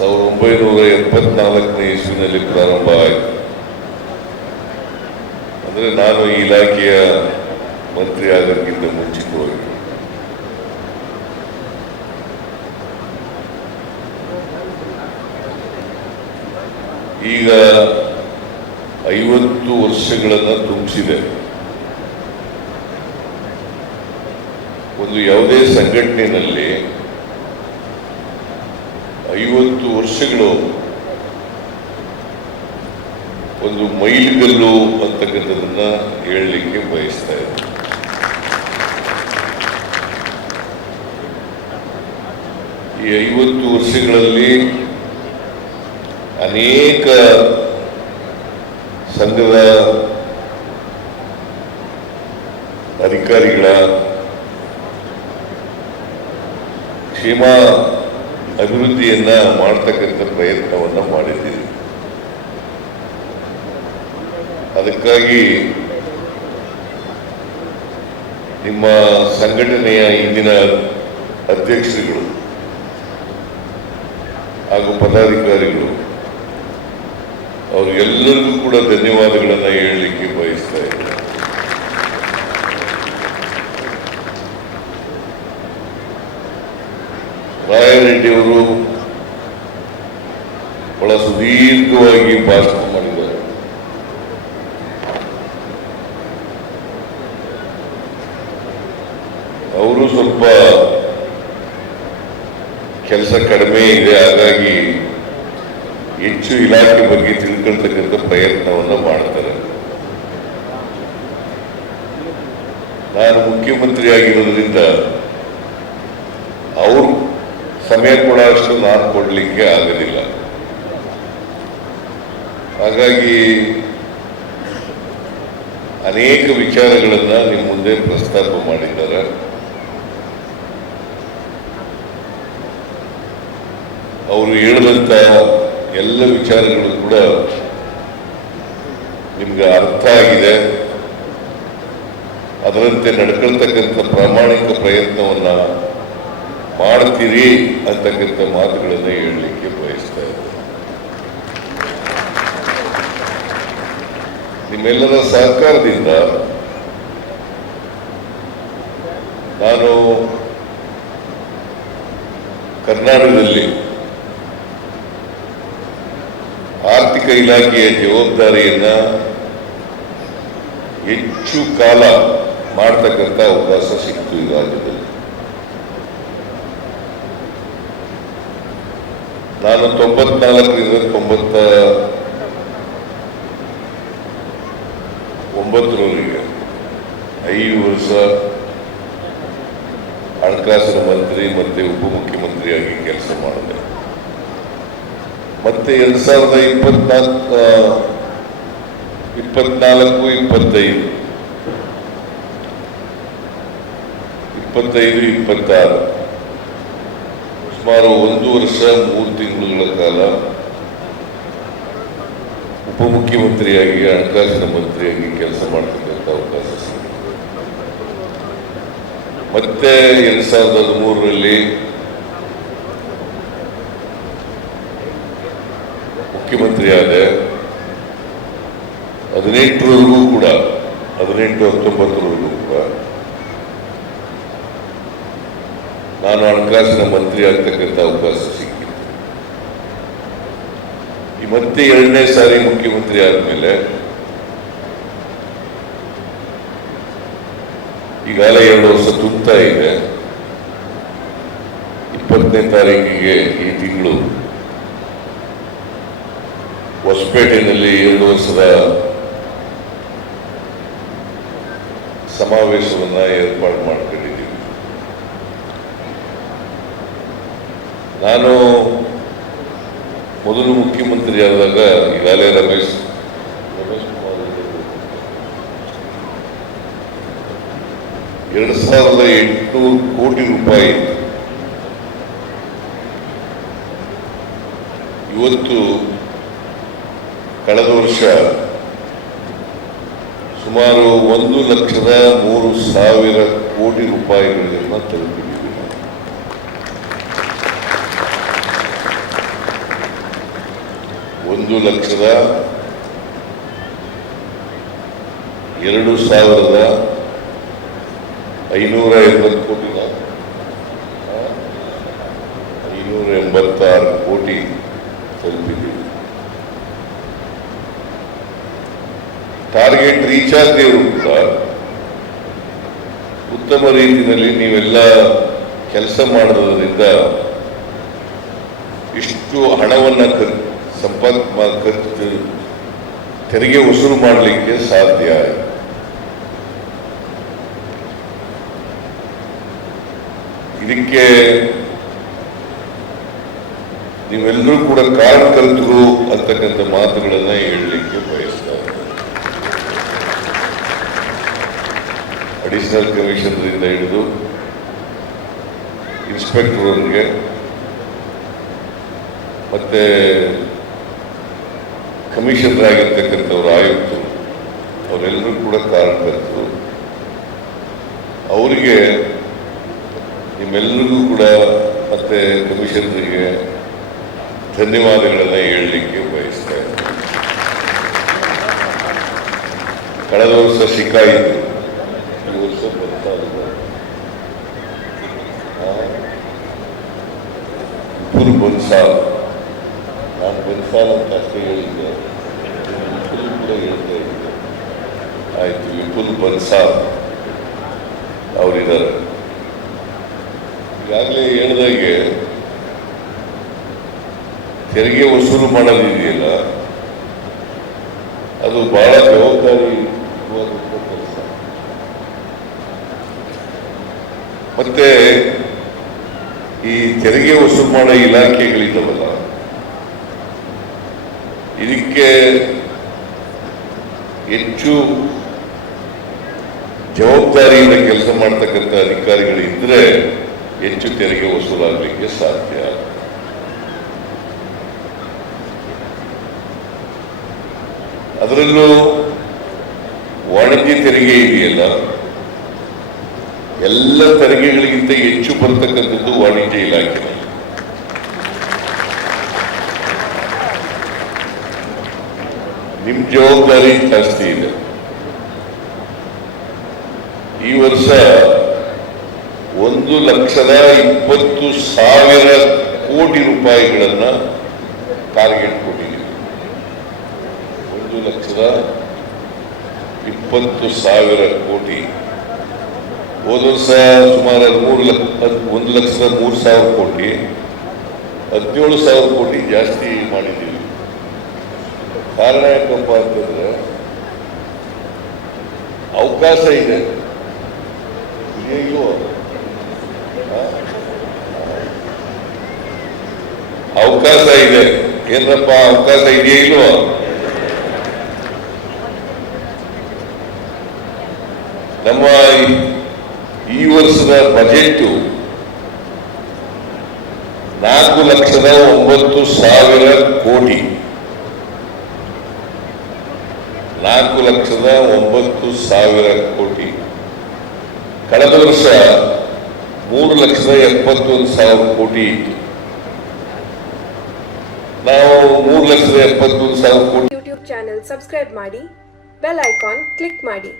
1974ನೇ ಇಸ್ವಿನಲ್ಲಿ ಪ್ರಾರಂಭ ಆಯಿತು. ಅಂದರೆ ನಾನು ಈ ಇಲಾಖೆಯ ಮಂತ್ರಿ ಆಗೋಕ್ಕಿಂತ ಮುಂಚಿತವಾಗಿ. ಈಗ 50 ವರ್ಷಗಳನ್ನು ತುಂಬಿಸಿದೆ. ಒಂದು ಯಾವುದೇ ಸಂಘಟನೆಯಲ್ಲಿ 50 ವರ್ಷಗಳು ಒಂದು ಮೈಲಿಗಲ್ಲು ಅಂತಕ್ಕಂಥದನ್ನ ಹೇಳಲಿಕ್ಕೆ ಬಯಸ್ತಾ ಇದ್ದೆ. ಈ 50 ವರ್ಷಗಳಲ್ಲಿ ಅನೇಕ ಸಂಘದ ಅಧಿಕಾರಿಗಳ ಕ್ಷೇಮ ಅಭಿವೃದ್ಧಿಯನ್ನ ಮಾಡ್ತಕ್ಕಂಥ ಪ್ರಯತ್ನವನ್ನ ಮಾಡಿದ್ದೀವಿ. ಅದಕ್ಕಾಗಿ ನಿಮ್ಮ ಸಂಘಟನೆಯ ಇಂದಿನ ಅಧ್ಯಕ್ಷರುಗಳು ಹಾಗೂ ಪದಾಧಿಕಾರಿಗಳು ಅವರಿಗೆಲ್ಲರಿಗೂ ಕೂಡ ಧನ್ಯವಾದಗಳನ್ನು ಹೇಳಲಿಕ್ಕೆ ಬಯಸ್ತಾ ಇದ್ದಾರೆ. ರಾಯರೆಡ್ಡಿಯವರು ಬಹಳ ಸುದೀರ್ಘವಾಗಿ ಭಾಷಣ ಮಾಡಿದ್ದಾರೆ. ಅವರು ಸ್ವಲ್ಪ ಕೆಲಸ ಕಡಿಮೆ ಇದೆ, ಹಾಗಾಗಿ ಹೆಚ್ಚು ಇಲಾಖೆ ಬಗ್ಗೆ ತಿಳ್ಕೊಳ್ತಕ್ಕಂಥ ಪ್ರಯತ್ನವನ್ನು ಮಾಡ್ತಾರೆ. ನಾನು ಮುಖ್ಯಮಂತ್ರಿ ಆಗಿರೋದ್ರಿಂದ ಅವರು ಸಮಯ ಕೊಡೋಷ್ಟು ನಾನು ಕೊಡಲಿಕ್ಕೆ ಆಗೋದಿಲ್ಲ. ಹಾಗಾಗಿ ಅನೇಕ ವಿಚಾರಗಳನ್ನು ನಿಮ್ಮ ಮುಂದೆ ಪ್ರಸ್ತಾಪ ಮಾಡಿದ್ದಾರೆ. ಅವರು ಹೇಳಿದಂಥ ಎಲ್ಲ ವಿಚಾರಗಳು ಕೂಡ ನಿಮ್ಗೆ ಅರ್ಥ ಆಗಿದೆ. ಅದರಂತೆ ನಡ್ಕೊಳ್ತಕ್ಕಂಥ ಪ್ರಾಮಾಣಿಕ ಪ್ರಯತ್ನವನ್ನ ಮಾಡ್ತೀರಿ ಅಂತಕ್ಕಂಥ ಮಾತುಗಳನ್ನು ಹೇಳಲಿಕ್ಕೆ ಬಯಸ್ತಾ ಇದ್ದಾರೆ. ನಿಮ್ಮೆಲ್ಲರ ಸಹಕಾರದಿಂದ ನಾನು ಕರ್ನಾಟಕದಲ್ಲಿ ಆರ್ಥಿಕ ಇಲಾಖೆಯ ಜವಾಬ್ದಾರಿಯನ್ನ ಹೆಚ್ಚು ಕಾಲ ಮಾಡತಕ್ಕಂಥ ಅವಕಾಶ ಸಿಕ್ತು ಈ ರಾಜ್ಯದಲ್ಲಿ. ನಾನು 94ರಿಂದ 99ರವರೆಗೆ 5 ವರ್ಷ ಹಣಕಾಸಿನ ಮಂತ್ರಿ ಮತ್ತೆ ಉಪಮುಖ್ಯಮಂತ್ರಿಯಾಗಿ ಕೆಲಸ ಮಾಡಿದೆ. ಮತ್ತೆ 2024-25-26 ಸುಮಾರು 1 ವರ್ಷ 3 ತಿಂಗಳುಗಳ ಕಾಲ ಉಪಮುಖ್ಯಮಂತ್ರಿಯಾಗಿ ಹಣಕಾಸಿನ ಮಂತ್ರಿಯಾಗಿ ಕೆಲಸ ಮಾಡತಕ್ಕಂಥ ಅವಕಾಶ ಸಿಕ್ಕಿದೆ. ಮತ್ತೆ 2013ರಲ್ಲಿ ಮುಖ್ಯಮಂತ್ರಿ ಆದೆ. 18ರವರೆಗೂ ಕೂಡ 18-19ರವರೆಗೂ ಕೂಡ ನಾನು ಹಣಕಾಸಿನ ಮಂತ್ರಿ ಆಗ್ತಕ್ಕಂಥ ಅವಕಾಶ ಸಿಕ್ಕಿತ್ತು. ಈ ಮತ್ತೆ 2ನೇ ಸಾರಿ ಮುಖ್ಯಮಂತ್ರಿ ಆದಮೇಲೆ ಈಗಾಗಲೇ 2 ವರ್ಷ ತುಂಬುತ್ತಾ ಇದೆ. 20ನೇ ತಾರೀಕಿಗೆ ಈ ತಿಂಗಳು ಹೊಸಪೇಟೆಯಲ್ಲಿ 2 ವರ್ಷದ ಸಮಾವೇಶವನ್ನ ಏರ್ಪಾಡು ಮಾಡ್ಕೊಂಡಿದ್ದೀವಿ. ನಾನು ಮೊದಲು ಮುಖ್ಯಮಂತ್ರಿ ಆದಾಗ ಈಗಾಗಲೇ ರಮೇಶ್ ಕುಮಾರ್ 2800 ಕೋಟಿ ರೂಪಾಯಿ ಇವತ್ತು ಕಳೆದ ವರ್ಷ ಸುಮಾರು 1,03,000 ಕೋಟಿ ರೂಪಾಯಿಗಳನ್ನು ತಲುಪಿದ್ದೀವಿ. 1,02,580 ಕೋಟಿ 586 ಕೋಟಿ ತಲುಪಿದ್ದೀವಿ. ಟಾರ್ಗೆಟ್ ರೀಚ್ ಆಗದೇವರು ಕೂಡ ಉತ್ತಮ ರೀತಿಯಲ್ಲಿ ನೀವೆಲ್ಲ ಕೆಲಸ ಮಾಡೋದ್ರಿಂದ ಇಷ್ಟು ಹಣವನ್ನು ಖರ್ಚು ತೆರಿಗೆ ವಸೂಲು ಮಾಡಲಿಕ್ಕೆ ಸಾಧ್ಯ. ಇದಕ್ಕೆ ನೀವೆಲ್ಲರೂ ಕೂಡ ಕಾರಣಕರ್ತರು ಅಂತಕ್ಕಂಥ ಮಾತುಗಳನ್ನ ಹೇಳಲಿಕ್ಕೆ ಬಯಸ್ತಾ ಇದ್ದಾರೆ. ಅಡಿಷನಲ್ ಕಮಿಷನರಿಂದ ಹಿಡಿದು ಇನ್ಸ್ಪೆಕ್ಟರ್ವರೆಗೆ ಮತ್ತೆ ಕಮಿಷನರ್ ಆಗಿರ್ತಕ್ಕಂಥವ್ರು ಆಯುಕ್ತರು ಅವರೆಲ್ಲರೂ ಕೂಡ ಕಾರಣಕರ್ತರು. ಅವರಿಗೆ ನಿಮ್ಮೆಲ್ಲರಿಗೂ ಕೂಡ ಮತ್ತೆ ಕಮಿಷನರಿಗೆ ಧನ್ಯವಾದಗಳನ್ನು ಹೇಳಲಿಕ್ಕೆ ಬಯಸ್ತಾ ಇದ್ದೀನಿ. ಕಳೆದ ವರ್ಷ ಶಿಕಾಯಿತು, ಈ ವರ್ಷ ಬರ್ತಾ ಇದೆ. ವಿಪುಲ್ ಬನ್ಸಾಲ್, ನಾನು ಬನ್ಸಾಲ್ ಅಂತ ಅಷ್ಟೇ ಹೇಳಿದ್ದೆ, ವಿಪುಲ್ ಕೂಡ ಹೇಳ್ತಾ ಇದ್ದೆ. ಆಯ್ತು, ವಿಪುಲ್ ಬನ್ಸಾಲ್ ಅವರಿದ್ದಾರೆ. ಈಗಾಗಲೇ ಹೇಳಿದಾಗೆ ತೆರಿಗೆ ವಸೂಲು ಮಾಡೋದಿದೆಯಲ್ಲ, ಅದು ಬಹಳ ಜವಾಬ್ದಾರಿ ಕೆಲಸ. ಮತ್ತೆ ಈ ತೆರಿಗೆ ವಸೂಲು ಮಾಡೋ ಇಲಾಖೆಗಳಿದ್ದಾವಲ್ಲ, ಇದಕ್ಕೆ ಹೆಚ್ಚು ಜವಾಬ್ದಾರಿಯಿಂದ ಕೆಲಸ ಮಾಡ್ತಕ್ಕಂಥ ಅಧಿಕಾರಿಗಳಿದ್ರೆ ಹೆಚ್ಚು ತೆರಿಗೆ ವಸೂಲಾಗಲಿಕ್ಕೆ ಸಾಧ್ಯ. ಅದರಲ್ಲೂ ವಾಣಿಜ್ಯ ತೆರಿಗೆ ಇದೆಯಲ್ಲ, ಎಲ್ಲ ತೆರಿಗೆಗಳಿಗಿಂತ ಹೆಚ್ಚು ಬರ್ತಕ್ಕಂಥದ್ದು ವಾಣಿಜ್ಯ ಇಲಾಖೆ. ನಿಮ್ಮ ಜವಾಬ್ದಾರಿ ಜಾಸ್ತಿ ಇದೆ. ಈ ವರ್ಷ 1,20,000 ಕೋಟಿ ರೂಪಾಯಿಗಳನ್ನ ಟಾರ್ಗೆಟ್ ಕೊಟ್ಟಿದ್ದೀವಿ. 1,20,000 ಕೋಟಿ. ಹೋದ ವರ್ಷ ಸುಮಾರು 1,03,000 ಕೋಟಿ, 17,000 ಕೋಟಿ ಜಾಸ್ತಿ ಮಾಡಿದ್ದೀವಿ. ಕಾರಣ ಯಾಕಪ್ಪ ಅಂತಂದ್ರೆ ಅವಕಾಶ ಇದೆ. ಇದೆಯೋ ಅವಕಾಶ ಇದೆ. ಏನಪ್ಪ ಅವಕಾಶ ಇದೆಯೇ ಇಲ್ವೋ? ನಮ್ಮ ಈ ವರ್ಷದ ಬಜೆಟ್ 4,09,000 ಕೋಟಿ. 4,09,000 ಕೋಟಿ. ಕಳೆದ ವರ್ಷ 3,71,000 ಕೋಟಿ ಇತ್ತು. ನಾವು 3,71,000 ಕೋಟಿ. ಯೂಟ್ಯೂಬ್ ಚಾನೆಲ್ ಸಬ್ಸ್ಕ್ರೈಬ್ ಮಾಡಿ, ಬೆಲ್ ಐಕಾನ್ ಕ್ಲಿಕ್ ಮಾಡಿ.